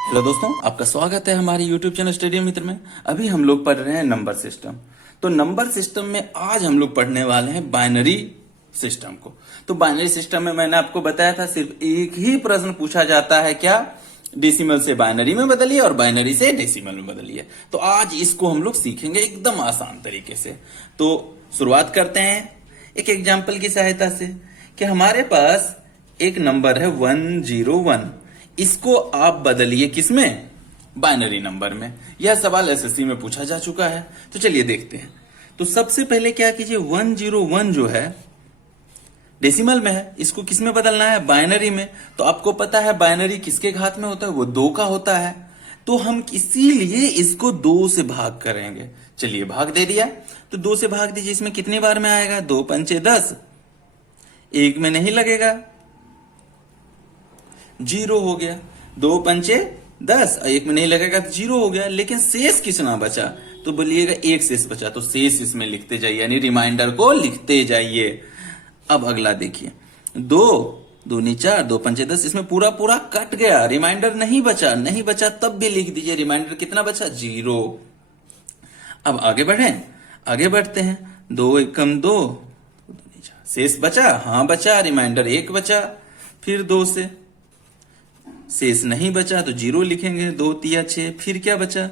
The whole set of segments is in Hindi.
हेलो दोस्तों, आपका स्वागत है हमारे YouTube चैनल स्टडी मित्र में। अभी हम लोग पढ़ रहे हैं नंबर सिस्टम। तो नंबर सिस्टम में आज हम लोग पढ़ने वाले हैं बाइनरी सिस्टम को। तो बाइनरी सिस्टम में मैंने आपको बताया था सिर्फ एक ही प्रश्न पूछा जाता है, क्या? डेसिमल से बाइनरी में बदलिए और बाइनरी से डेसिमल में बदलिए। तो आज इसको हम लोग सीखेंगे एकदम आसान तरीके से। तो शुरुआत करते हैं एक एग्जाम्पल की सहायता से कि हमारे पास एक नंबर है 101। इसको आप बदलिए किसमें? बाइनरी नंबर में। यह सवाल एसएससी में पूछा जा चुका है। तो चलिए देखते हैं। तो सबसे पहले क्या कीजिए, 101 जो है डेसिमल में है, इसको किसमें बदलना है? बाइनरी में। तो आपको पता है बाइनरी किसके घात में होता है? वो 2 का होता है। तो हम इसीलिए इसको 2 से भाग करेंगे। चलिए भाग दे दिया, तो 2 से भाग दीजिए। इसमें कितनी बार में आएगा? 2 पंचे 10, एक में नहीं लगेगा, 0 हो गया। 2 पंचे 10 और एक में नहीं लगेगा तो 0 हो गया। लेकिन शेष कितना बचा? तो बोलिएगा 1 शेष बचा। तो शेष इसमें लिखते जाइए, यानी रिमाइंडर को लिखते जाइए। अब अगला देखिए, 2 दूनी 4, 2 पंचे 10, इसमें पूरा पूरा कट गया, रिमाइंडर नहीं बचा। नहीं बचा तब भी लिख दीजिए, रिमाइंडर कितना बचा? 0। अब आगे बढ़े, आगे बढ़ते हैं। 2 एकम 2, शेष बचा? हाँ बचा, रिमाइंडर 1 बचा। फिर 2 से शेष नहीं बचा तो 0 लिखेंगे। 2 तिया 6, फिर क्या बचा?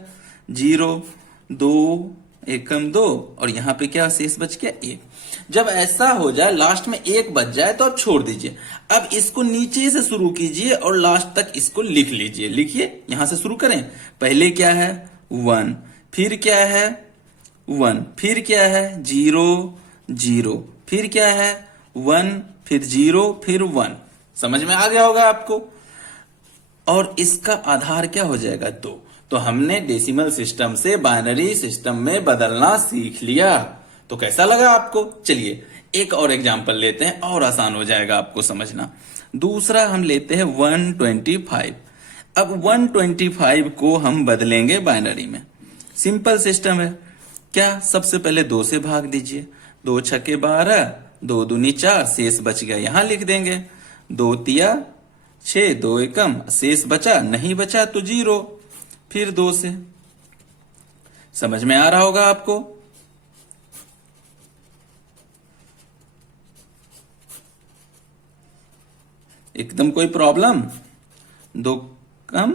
0, 2 एकम 2, और यहां पे क्या शेष बच गया? 1। जब ऐसा हो जाए, लास्ट में 1 बच जाए, तो आप छोड़ दीजिए। अब इसको नीचे से शुरू कीजिए और लास्ट तक इसको लिख लीजिए। लिखिए, यहां से शुरू करें। पहले क्या है? 1, फिर क्या है? 1, फिर क्या है? 0 0, फिर क्या है? 1, फिर 0, फिर 1। समझ में आ गया होगा आपको। और इसका आधार क्या हो जाएगा? 2। तो हमने डेसिमल सिस्टम से बाइनरी सिस्टम में बदलना सीख लिया। तो कैसा लगा आपको? चलिए एक और एग्जांपल लेते हैं, और आसान हो जाएगा आपको समझना। दूसरा हम लेते हैं 125। अब 125 को हम बदलेंगे बाइनरी में। सिंपल सिस्टम है। क्या? सबसे पहले 2 से भाग दीजिए। 2 छके 12, 2 दूनी 4, शेष बच गया, यहां लिख देंगे। 2 तिया 6, 2 एकम, शेष बचा? नहीं बचा तो 0। फिर 2 से। समझ में आ रहा होगा आपको। एकदम कोई प्रॉब्लम? 2 कम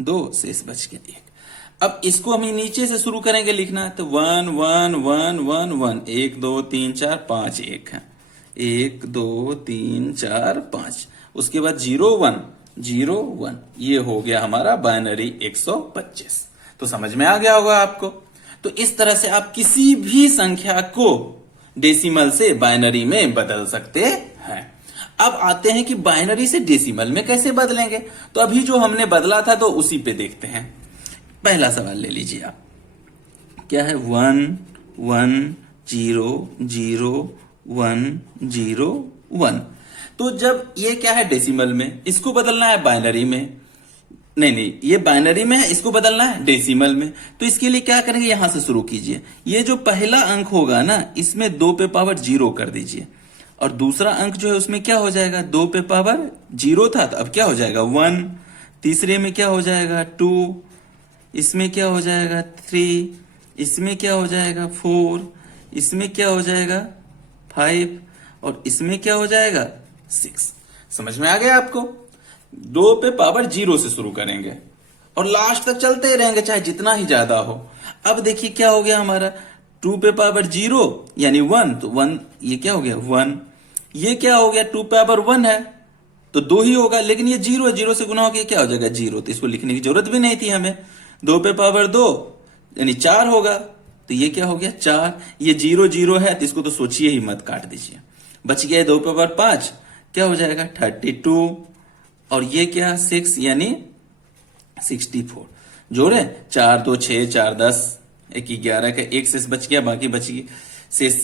2, शेष बच गया 1। अब इसको हम नीचे से शुरू करेंगे लिखना। तो 1 1 1 1 1, 1 2 3 4 5, 1 है। 1 2 3 4 5, उसके बाद 0 1 0 1। ये हो गया हमारा बाइनरी 125। तो समझ में आ गया होगा आपको। तो इस तरह से आप किसी भी संख्या को डेसिमल से बाइनरी में बदल सकते हैं। अब आते हैं कि बाइनरी से डेसिमल में कैसे बदलेंगे। तो अभी जो हमने बदला था तो उसी पे देखते हैं। पहला सवाल ले लीजिए आप। क्या है? 1 1 0 0 1 0 1। तो जब ये क्या है? डेसिमल में, इसको बदलना है बाइनरी में। नहीं, ये बाइनरी में है, इसको बदलना है डेसिमल में। तो इसके लिए क्या करेंगे? यहां से शुरू कीजिए। ये जो पहला अंक होगा ना, इसमें 2 पे पावर 0 कर दीजिए। और दूसरा अंक जो है उसमें क्या हो जाएगा? 2 पे पावर 0 था, तो अब क्या हो जाएगा? 1। तीसरे में क्या हो जाएगा? 2। इसमें क्या हो जाएगा? 3। इसमें क्या हो जाएगा? 4। इसमें क्या हो जाएगा? 5। और इसमें क्या हो जाएगा? 6। समझ में आ गया आपको। 2 पे पावर 0 से शुरू करेंगे और लास्ट तक चलते ही रहेंगे, चाहे जितना ही ज्यादा हो। अब देखिए क्या हो गया हमारा? 2 पे पावर 0 यानी 1, तो 1 ये क्या हो गया? 1। ये क्या हो गया? 2 पे पावर 1 है तो 2 ही होगा, लेकिन ये 0 है, 0 से गुना होकर क्या हो जाएगा? 0। तो इसको लिखने की जरूरत भी नहीं थी हमें। 2 पे पावर 2 यानी 4 होगा, तो ये क्या हो गया? 4। ये 0 0 है तो इसको तो सोचिए ही मत, काट दीजिए। बच गया 2 पे पावर 5, क्या हो जाएगा? 32। और ये क्या? 6 यानी 64। जोड़े 4 2 6 4 10, 1 11 का 1 शेष बच गया, बाकी बच गई शेष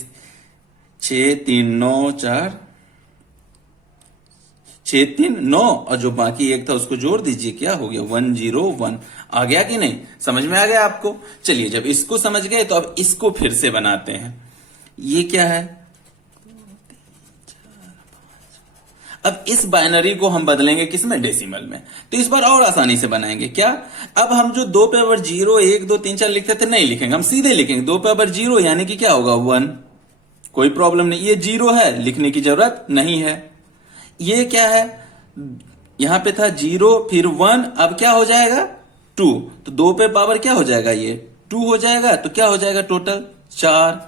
6 3 9 4 6 3 9, और जो बाकी 1 था उसको जोड़ दीजिए, क्या हो गया? 101। आ गया कि नहीं? समझ में आ गया आपको। चलिए जब इसको समझ गए तो अब इसको फिर से बनाते हैं। ये क्या है? अब इस बाइनरी को हम बदलेंगे किसमें, डेसिमल में। तो इस बार और आसानी से बनाएंगे। क्या, अब हम जो 2 पावर 0 1 2 3 4 लिखते थे नहीं लिखेंगे, हम सीधे लिखेंगे 2 पावर 0 यानी कि क्या होगा 1। कोई प्रॉब्लम नहीं, ये 0 है लिखने की जरूरत नहीं है। ये क्या है, यहां पे था 0 फिर 1, अब क्या हो जाएगा 2, तो 2 पे पावर क्या हो जाएगा, ये 2 हो जाएगा, तो क्या हो जाएगा टोटल 4।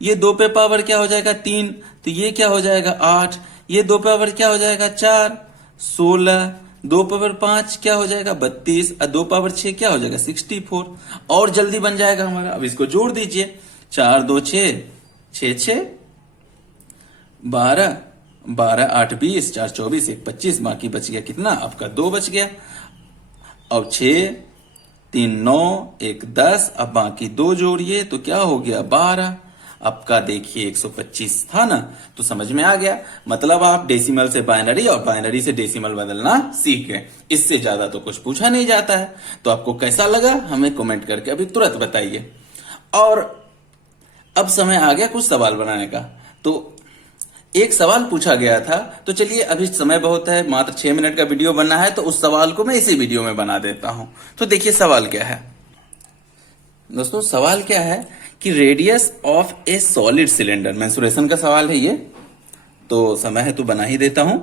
ये 2 पे पावर क्या हो जाएगा 3, तो ये क्या हो जाएगा 8। ये 2 पावर क्या हो जाएगा 4 16। 2 पावर 5 क्या हो जाएगा 32, और 2 पावर 6 क्या हो जाएगा 64। और जल्दी बन जाएगा हमारा। अब इसको जोड़ दीजिए, 4 2 6 6 6 12 12 8 20 4 24 1 25, बाकी बच गया कितना आपका 2 बच गया। अब 6 3 9 1 10, अब बाकी 2 जोड़िए तो क्या हो गया 12। आपका देखिए 125 था ना, तो समझ में आ गया। मतलब आप डेसिमल से बाइनरी और बाइनरी से डेसिमल बदलना सीख गए। इससे ज्यादा तो कुछ पूछा नहीं जाता है। तो आपको कैसा लगा हमें कमेंट करके अभी तुरंत बताइए। और अब समय आ गया कुछ सवाल बनाने का। तो एक सवाल पूछा गया था, तो चलिए अभी समय बहुत है, मात्र 6 मिनट का वीडियो बनना है, तो उस सवाल को मैं इसी वीडियो में बना देता हूं। तो देखिए सवाल क्या है दोस्तों, सवाल क्या है कि radius of A solid cylinder, mensuration का सवाल है ये, तो समय है तो बना ही देता हूं।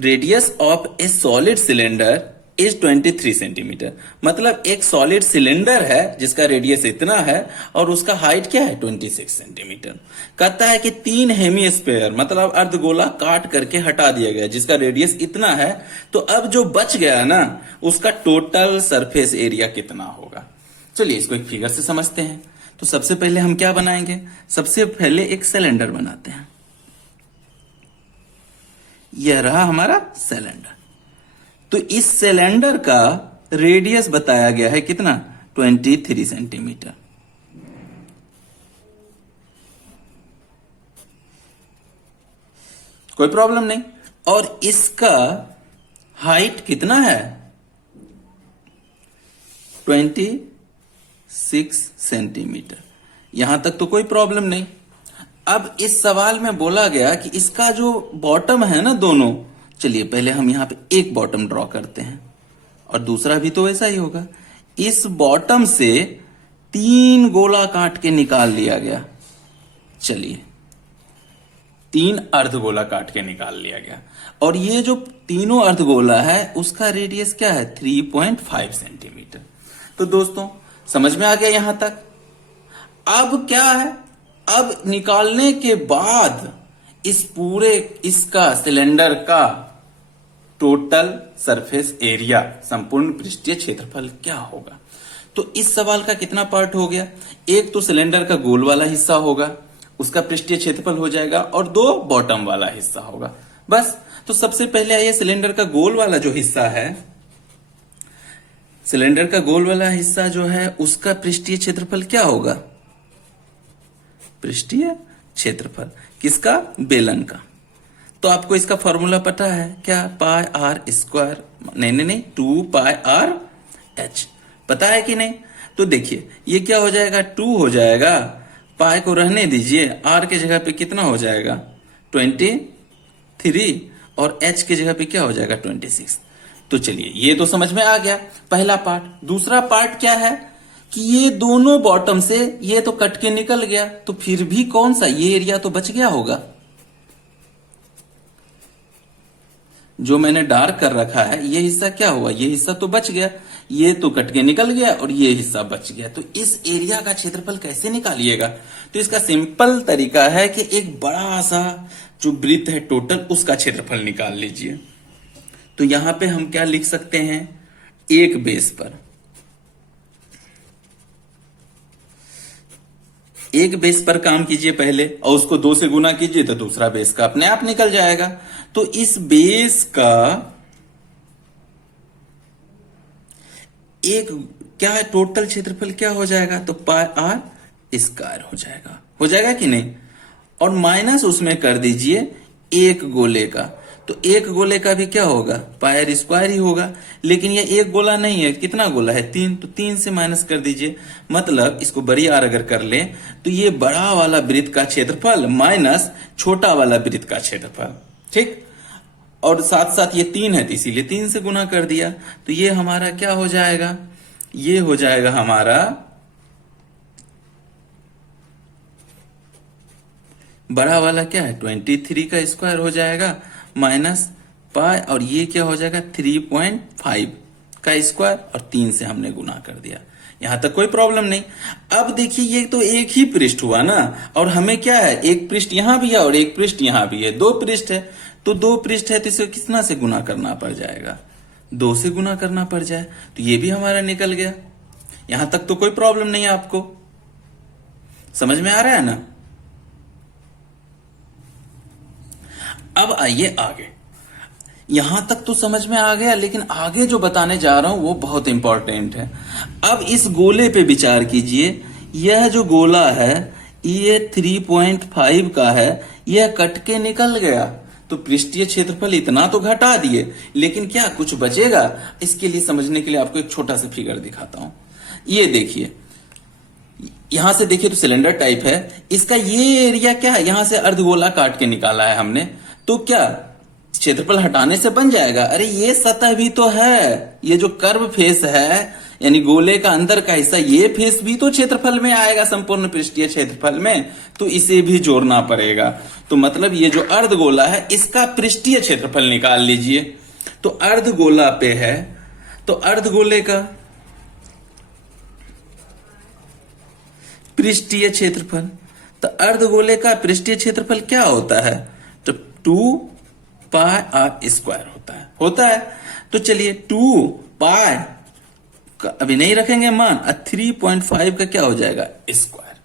Radius of A solid cylinder is 23 centimetre. मतलब एक सॉलिड सिलेंडर है जिसका रेडियस इतना है और उसका हाइट क्या है 26 सेंटीमीटर। कहता है कि 3 हेमीस्फेयर मतलब अर्धगोला काट करके हटा दिया गया जिसका रेडियस इतना है, तो अब जो बच गया ना उसका टोटल सरफेस एरिया कितना होगा। चलिए इसको एक फिगर से समझते हैं। तो सबसे पहले हम क्या बनाएंगे, सबसे पहले एक सिलेंडर बनाते हैं। यह रहा हमारा सिलेंडर। तो इस सिलेंडर का रेडियस बताया गया है कितना 23 सेंटीमीटर। कोई प्रॉब्लम नहीं। और इसका हाइट कितना है 26 सेंटीमीटर। यहां तक तो कोई प्रॉब्लम नहीं। अब इस सवाल में बोला गया कि इसका जो बॉटम है ना दोनों, चलिए पहले हम यहां पे एक बॉटम ड्रॉ करते हैं और दूसरा भी तो वैसा ही होगा। इस बॉटम से 3 गोला काट के निकाल लिया गया। चलिए 3 अर्धगोला काट के निकाल लिया गया और ये जो तीनों अर्धगोला है उसका रेडियस क्या है 3.5 सेंटीमीटर। तो दोस्तों समझ में आ गया यहां तक। अब क्या है, अब निकालने के बाद इस पूरे इसका सिलेंडर का टोटल सरफेस एरिया संपूर्ण पृष्ठीय क्षेत्रफल क्या होगा। तो इस सवाल का कितना पार्ट हो गया, एक तो सिलेंडर का गोल वाला हिस्सा होगा उसका पृष्ठीय क्षेत्रफल हो जाएगा और 2 बॉटम वाला हिस्सा होगा बस। तो सबसे पहले आइए सिलेंडर का गोल वाला जो हिस्सा है, सिलेंडर का गोल वाला हिस्सा जो है उसका पृष्ठीय क्षेत्रफल क्या होगा, पृष्ठीय क्षेत्रफल किसका, बेलन का। तो आपको इसका फॉर्मूला पता है क्या, पाई आर स्क्वायर, नहीं 2 पाई आर एच, पता है कि नहीं। तो देखिए ये क्या हो जाएगा 2 हो जाएगा, पाई को रहने दीजिए, आर के जगह पे कितना हो जाएगा 23 और एच के जगह पे क्या हो जाएगा 26। तो चलिए ये तो समझ में आ गया पहला पार्ट। दूसरा पार्ट क्या है कि ये दोनों बॉटम से ये तो कट के निकल गया, तो फिर भी कौन सा ये एरिया तो बच गया होगा जो मैंने डार्क कर रखा है, ये हिस्सा क्या हुआ, ये हिस्सा तो बच गया, ये तो कट के निकल गया और ये हिस्सा बच गया। तो इस एरिया का क्षेत्रफल कैसे निकालिएगा, तो इसका सिंपल तरीका है कि एक बड़ा सा जो वृत्त है टोटल उसका क्षेत्रफल निकाल लीजिए। तो यहां पे हम क्या लिख सकते हैं, एक बेस पर, एक बेस पर काम कीजिए पहले और उसको 2 से गुना कीजिए तो दूसरा बेस का अपने आप निकल जाएगा। तो इस बेस का एक क्या है टोटल क्षेत्रफल क्या हो जाएगा, तो पाई आर स्क्वायर हो जाएगा कि नहीं। और माइनस उसमें कर दीजिए एक गोले का, तो एक गोले का भी क्या होगा पाई आर स्क्वायर ही होगा। लेकिन ये एक गोला नहीं है, कितना गोला है 3, तो 3 से माइनस कर दीजिए। मतलब इसको बड़ी आर अगर कर ले तो ये बड़ा वाला वृत्त का क्षेत्रफल माइनस छोटा वाला वृत्त का क्षेत्रफल, ठीक। और साथ साथ ये 3 है तो इसीलिए 3 से गुना कर दिया। तो ये हमारा क्या हो जाएगा, ये हो जाएगा हमारा बड़ा वाला क्या है 23 का स्क्वायर हो जाएगा माइनस पाई, और ये क्या हो जाएगा 3.5 का स्क्वायर, और 3 से हमने गुना कर दिया। यहां तक कोई प्रॉब्लम नहीं। अब देखिए ये तो एक ही पृष्ठ हुआ ना, और हमें क्या है एक पृष्ठ यहां भी है और एक पृष्ठ यहां भी है, 2 पृष्ठ है। तो 2 पृष्ठ है तो इसे कितना से गुना करना पड़ जाएगा, 2 से गुना करना पड़ जाए, तो ये भी हमारा निकल गया। यहां तक तो कोई प्रॉब्लम नहीं है, आपको समझ में आ रहा है ना। अब आइए आगे, यहां तक तो समझ में आ गया, लेकिन आगे जो बताने जा रहा हूं वो बहुत इंपॉर्टेंट है। अब इस गोले पे विचार कीजिए, यह जो गोला है ये 3.5 का है, यह कट के निकल गया, तो पृष्ठीय क्षेत्रफल इतना तो घटा दिए, लेकिन क्या कुछ बचेगा। इसके लिए समझने के लिए आपको एक छोटा सा फिगर दिखाता हूं। ये देखिए, यहां से देखिए तो सिलेंडर टाइप है, इसका ये एरिया क्या है, यहां से अर्धगोला काट के निकाला है हमने, तो क्या क्षेत्रफल हटाने से बन जाएगा। अरे ये सतह भी तो है, ये जो कर्व फेस है यानी गोले का अंदर का हिस्सा, ये फेस भी तो क्षेत्रफल में आएगा, संपूर्ण पृष्ठीय क्षेत्रफल में, तो इसे भी जोड़ना पड़ेगा। तो मतलब ये जो अर्धगोला है इसका पृष्ठीय क्षेत्रफल निकाल लीजिए। तो अर्धगोला पे है, तो अर्धगोले का पृष्ठीय क्षेत्रफल, तो अर्धगोले का पृष्ठीय क्षेत्रफल क्या होता है, तो 2 पाई आर स्क्वायर होता है। तो चलिए 2 पाई का अभी नहीं रखेंगे मान, 3.5 का क्या हो जाएगा स्क्वायर,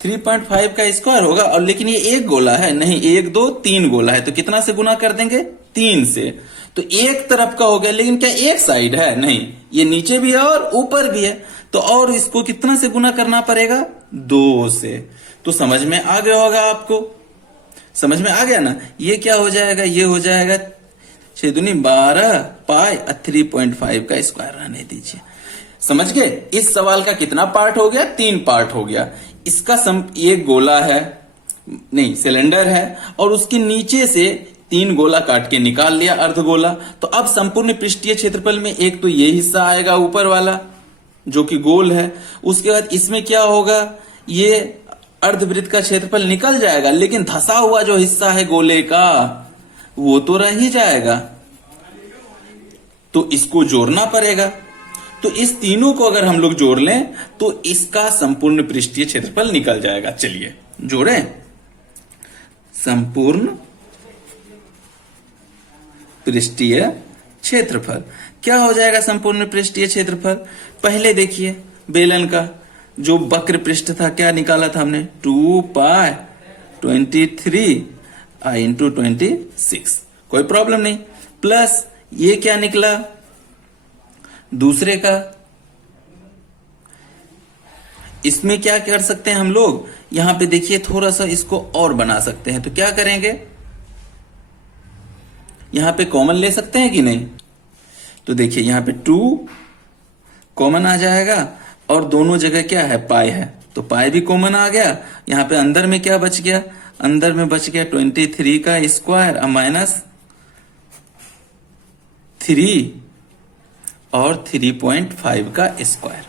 3.5 का स्क्वायर होगा। और लेकिन ये एक गोला है, नहीं 1 2 3 गोला है, तो कितना से गुना कर देंगे 3 से। तो एक तरफ का हो गया, लेकिन क्या एक साइड है, नहीं ये नीचे भी है और ऊपर भी है, तो और इसको कितना से गुना करना पड़ेगा 2 से। तो समझ में आ गया होगा आपको, समझ में आ गया ना। ये क्या हो जाएगा, ये हो जाएगा 6 दूनी 12 पाई 3.5 का स्क्वायर रहने दीजिए। समझ गए। इस सवाल का कितना पार्ट हो गया, 3 पार्ट हो गया। इसका ये गोला है, नहीं सिलेंडर है, और उसके नीचे से 3 गोला काट के निकाल लिया अर्धगोला। तो अब संपूर्ण पृष्ठीय क्षेत्रफल में एक तो ये हिस्सा आएगा ऊपर वाला जो कि गोल है, उसके बाद इसमें क्या होगा, ये अर्धवृत्त का क्षेत्रफल निकल जाएगा, लेकिन धसा हुआ जो हिस्सा है गोले का वो तो रह ही जाएगा, तो इसको जोड़ना पड़ेगा। तो इस तीनों को अगर हम लोग जोड़ लें तो इसका संपूर्ण पृष्ठीय क्षेत्रफल निकल जाएगा। चलिए जोड़ें, संपूर्ण पृष्ठीय क्षेत्रफल क्या हो जाएगा, संपूर्ण पृष्ठीय क्षेत्रफल। पहले देखिए बेलन का जो वक्र पृष्ठ था क्या निकाला था हमने, 2 पाई 23 इंटू 26, कोई प्रॉब्लम नहीं। प्लस ये क्या निकला दूसरे का, इसमें क्या कर सकते हैं हम लोग, यहां पे देखिए थोड़ा सा इसको और बना सकते हैं। तो क्या करेंगे, यहां पे कॉमन ले सकते हैं कि नहीं। तो देखिए यहां पे 2 कॉमन आ जाएगा, और दोनों जगह क्या है पाई है, तो पाई भी कॉमन आ गया। यहां पे अंदर में क्या बच गया, अंदर में बच गया 23 का स्क्वायर माइनस 3 और 3.5 का स्क्वायर।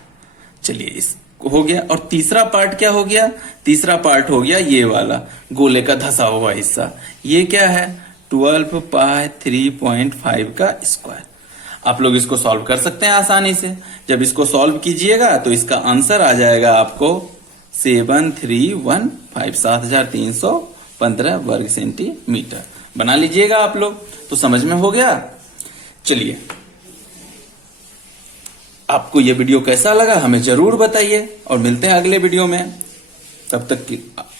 चलिए इस हो गया। और तीसरा पार्ट क्या हो गया, तीसरा पार्ट हो गया ये वाला गोले का धसा हुआ हिस्सा, ये क्या है 12 पाई 3.5 का स्क्वायर। आप लोग इसको सॉल्व कर सकते हैं आसानी से। जब इसको सॉल्व कीजिएगा तो इसका आंसर आ जाएगा आपको 7315, 7315 वर्ग सेंटीमीटर। बना लीजिएगा आप लोग, तो समझ में हो गया। चलिए आपको ये वीडियो कैसा लगा हमें जरूर बताइए, और मिलते हैं अगले वीडियो में। तब तक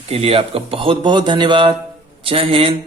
के लिए आपका बहुत बहुत धन्यवाद। जय हिंद।